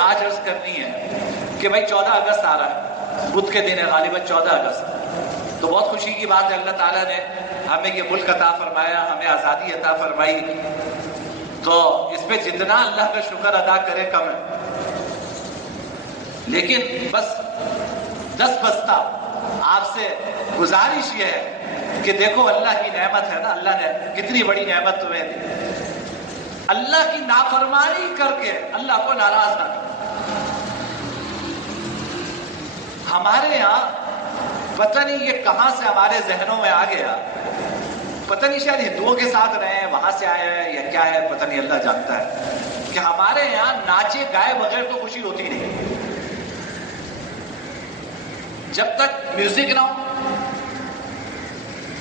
آج عرض کرنی ہے کہ بھائی 14 اگست آ رہا ہے، بدھ کے دن ہے غالباً 14 اگست، تو بہت خوشی کی بات ہے، اللہ تعالیٰ نے ہمیں یہ ملک عطا فرمایا، ہمیں آزادی عطا فرمائی، تو اس پہ جتنا اللہ کا شکر ادا کرے کم ہے۔ لیکن بس دست بستہ آپ سے گزارش یہ ہے کہ دیکھو اللہ کی نعمت ہے نا، اللہ نے کتنی بڑی نعمت تمہیں دی، اللہ کی نافرمانی کر کے اللہ کو ناراض نہ کرو۔ ہمارے یہاں پتہ نہیں یہ کہاں سے ہمارے ذہنوں میں آ گیا، پتہ نہیں شاید ہندوؤں کے ساتھ رہے ہیں وہاں سے آئے ہیں یا کیا ہے، پتہ نہیں، اللہ جانتا ہے، کہ ہمارے یہاں ناچے گائے بغیر تو خوشی ہوتی نہیں۔ جب تک میوزک نہ ہو،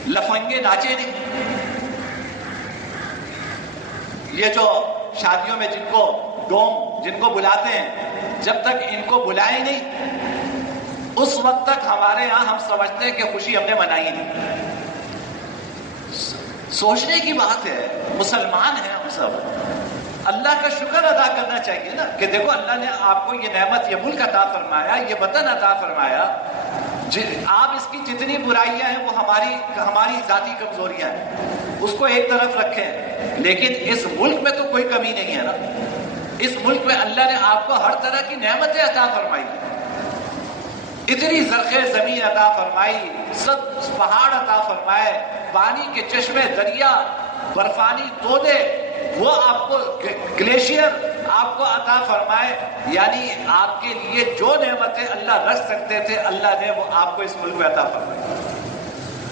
لفنگے ناچے نہیں، یہ جو شادیوں میں جن کو ڈوم جن کو بلاتے ہیں، جب تک ان کو بلائے نہیں اس وقت تک ہمارے یہاں ہم سمجھتے ہیں کہ خوشی ہم نے منائی نہیں۔ سوچنے کی بات ہے، مسلمان ہیں ہم سب، اللہ کا شکر ادا کرنا چاہیے نا کہ دیکھو اللہ نے آپ کو یہ نعمت، یہ ملک عطا فرمایا، یہ وطن عطا فرمایا، آپ اس کی جتنی برائیاں ہیں وہ ہماری ذاتی کمزوریاں ہیں، اس کو ایک طرف رکھیں، لیکن اس ملک میں تو کوئی کمی نہیں ہے نا۔ اس ملک میں اللہ نے آپ کو ہر طرح کی نعمتیں عطا فرمائی، اتنی زرخیز زمین عطا فرمائی، سب پہاڑ عطا فرمائے، پانی کے چشمے، دریا، برفانی تودے، وہ آپ کو گلیشیئر آپ کو عطا فرمائے، یعنی آپ کے لیے جو نعمتیں اللہ رکھ سکتے تھے اللہ نے وہ آپ کو اس ملک میں عطا فرمائے،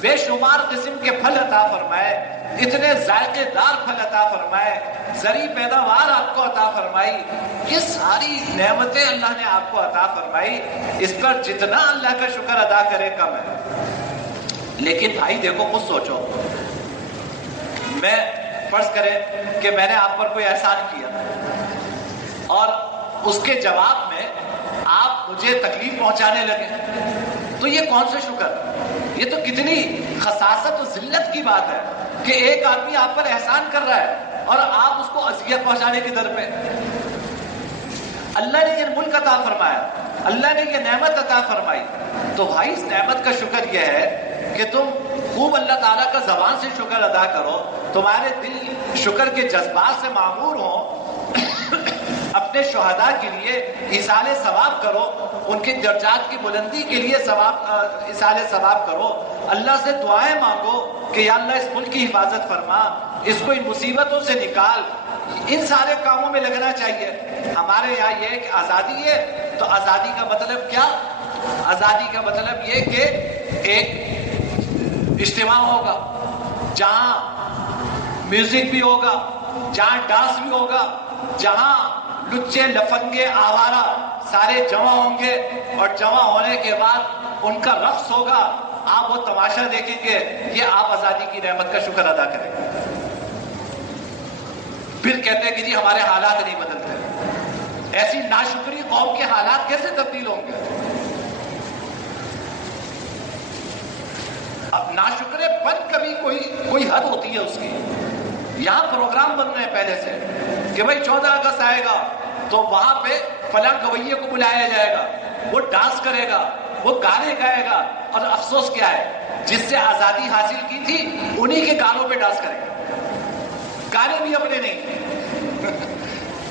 بے شمار قسم کے پھل عطا فرمائے، اتنے ذائقے دار پھل عطا فرمائے، زرعی پیداوار آپ کو عطا فرمائی، یہ ساری نعمتیں اللہ نے آپ کو عطا فرمائی، اس پر جتنا اللہ کا شکر ادا کرے کم ہے۔ لیکن بھائی دیکھو، خود سوچو، میں فرض کریں کہ میں نے آپ پر کوئی احسان کیا اور اس کے جواب میں آپ مجھے تکلیف پہنچانے لگے، تو یہ کون سا شکر؟ یہ تو کتنی خساست و ذلت کی بات ہے کہ ایک آدمی آپ پر احسان کر رہا ہے اور آپ اس کو اذیت پہنچانے کی در پہ۔ اللہ نے یہ ملک عطا فرمایا، اللہ نے یہ نعمت عطا فرمائی، تو بھائی اس نعمت کا شکر یہ ہے کہ تم خوب اللہ تعالیٰ کا زبان سے شکر ادا کرو، تمہارے دل شکر کے جذبات سے معمور ہوں، اپنے شہداء کے لیے ایصال ثواب کرو، ان کے درجات کی بلندی کے لیے ایصال ثواب کرو، اللہ سے دعائیں مانگو کہ یا اللہ اس ملک کی حفاظت فرما، اس کو ان مصیبتوں سے نکال، ان سارے کاموں میں لگنا چاہیے۔ ہمارے یہاں یہ ہے کہ آزادی ہے، تو آزادی کا مطلب کیا؟ آزادی کا مطلب یہ کہ ایک اجتماع ہوگا جہاں میوزک بھی ہوگا، جہاں ڈانس بھی ہوگا، جہاں لچے لفنگے آوارہ سارے جمع ہوں گے، اور جمع ہونے کے بعد ان کا رقص ہوگا، آپ وہ تماشا دیکھیں گے، یہ آپ آزادی کی نعمت کا شکر ادا کریں گے۔ پھر کہتے ہیں کہ جی ہمارے حالات نہیں بدلتے، ایسی ناشکری قوم کے حالات کیسے تبدیل ہوں گے؟ اب ناشکرے پن کبھی کوئی حد ہوتی ہے اس کی۔ یہاں پروگرام بن رہے ہیں پہلے سے کہ بھائی 14 اگست آئے گا تو وہاں پہ فلاں گویے کو بلایا جائے گا، وہ ڈانس کرے گا، وہ گانے گائے گا، اور افسوس کیا ہے، جس سے آزادی حاصل کی تھی انہی کے گانوں پہ ڈانس کرے گا، گانے بھی اپنے نہیں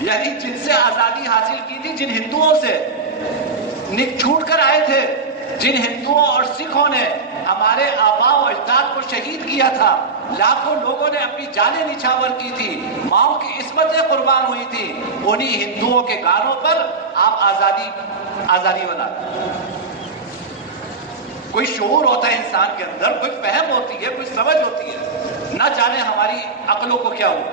یعنی جن سے آزادی حاصل کی تھی، جن ہندوؤں سے چھوٹ کر آئے تھے، جن ہندوؤں اور سکھوں نے ہمارے آباء و اجداد کو شہید کیا تھا، لاکھوں لوگوں نے اپنی جانیں نچھاور کی تھی، ماؤں کی عصمتیں قربان ہوئی تھی، انہی ہندوؤں کے گانوں پر آپ آزادی بناتے۔ کوئی شعور ہوتا ہے انسان کے اندر، کوئی فہم ہوتی ہے، کوئی سمجھ ہوتی ہے، نہ جانے ہماری عقلوں کو کیا ہوا۔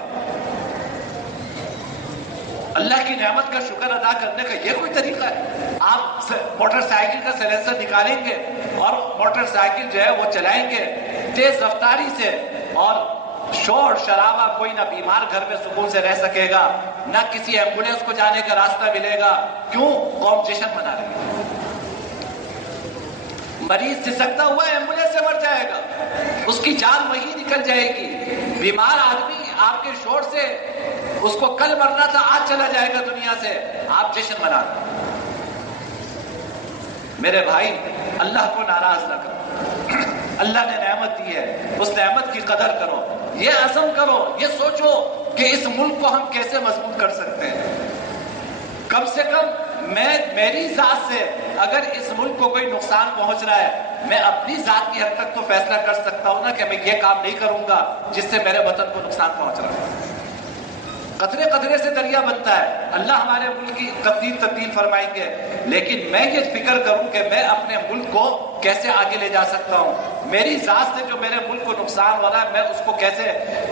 اللہ کی نعمت کا شکر ادا کرنے کا یہ کوئی طریقہ ہے؟ آپ موٹر سائیکل کا سائلنسر نکالیں گے اور موٹر سائیکل جو ہے وہ چلائیں گے تیز رفتاری سے، اور شور شرابہ، کوئی نہ بیمار گھر میں سکون سے رہ سکے گا، نہ کسی ایمبولینس کو جانے کا راستہ ملے گا۔ کیوں؟ قوم جشن منا رہی ہے، مریض سسکتا ہوا ایمبولینس سے مر جائے گا، اس کی جان وہیں نکل جائے گی، بیمار آدمی آپ کے شور سے اس کو کل مرنا تھا، آج چلا جائے گا دنیا سے، آپ جشن منا رہے۔ میرے بھائی، اللہ کو ناراض نہ کرو، اللہ نے نعمت دی ہے، اس نعمت کی قدر کرو، یہ عزم کرو، یہ سوچو کہ اس ملک کو ہم کیسے مضبوط کر سکتے ہیں۔ کم سے کم میری ذات سے اگر اس ملک کو کوئی نقصان پہنچ رہا ہے، میں اپنی ذات کی حد تک تو فیصلہ کر سکتا ہوں نا کہ میں یہ کام نہیں کروں گا جس سے میرے وطن کو نقصان پہنچ رہا ہے۔ قطرے قطرے سے دریا بنتا ہے، اللہ ہمارے ملک کی تبدیل فرمائیں گے، لیکن میں یہ فکر کروں کہ میں اپنے ملک کو کیسے آگے لے جا سکتا ہوں، میری ذات سے جو میرے ملک کو نقصان ہو رہا ہے میں اس کو کیسے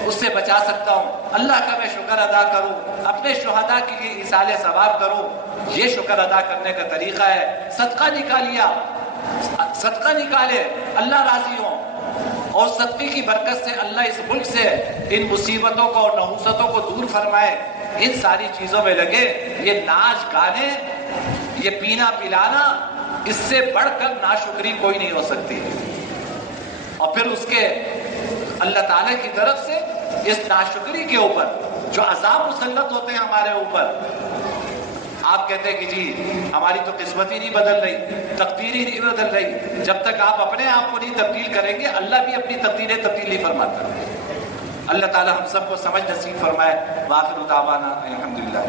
اس سے بچا سکتا ہوں، اللہ کا میں شکر ادا کروں، اپنے شہداء کے لیے ایصال ثواب کروں۔ یہ شکر ادا کرنے کا طریقہ ہے۔ صدقہ نکالیا، صدقہ نکالے، اللہ راضی ہوں، اور صدقے کی برکت سے اللہ اس ملک سے ان مصیبتوں کو اور نحوستوں کو دور فرمائے۔ ان ساری چیزوں میں لگے، یہ ناچ گانے، یہ پینا پلانا، اس سے بڑھ کر ناشکری کوئی نہیں ہو سکتی۔ اور پھر اس کے اللہ تعالیٰ کی طرف سے اس ناشکری کے اوپر جو عذاب مسلط ہوتے ہیں ہمارے اوپر، آپ کہتے ہیں کہ جی ہماری تو قسمت ہی نہیں بدل رہی، تقدیر ہی نہیں بدل رہی۔ جب تک آپ اپنے آپ کو نہیں تبدیل کریں گے، اللہ بھی اپنی تقدیریں تبدیل نہیں فرماتا۔ اللہ تعالی ہم سب کو سمجھ نصیب فرمائے۔ وآخر دعوانا الحمدللہ۔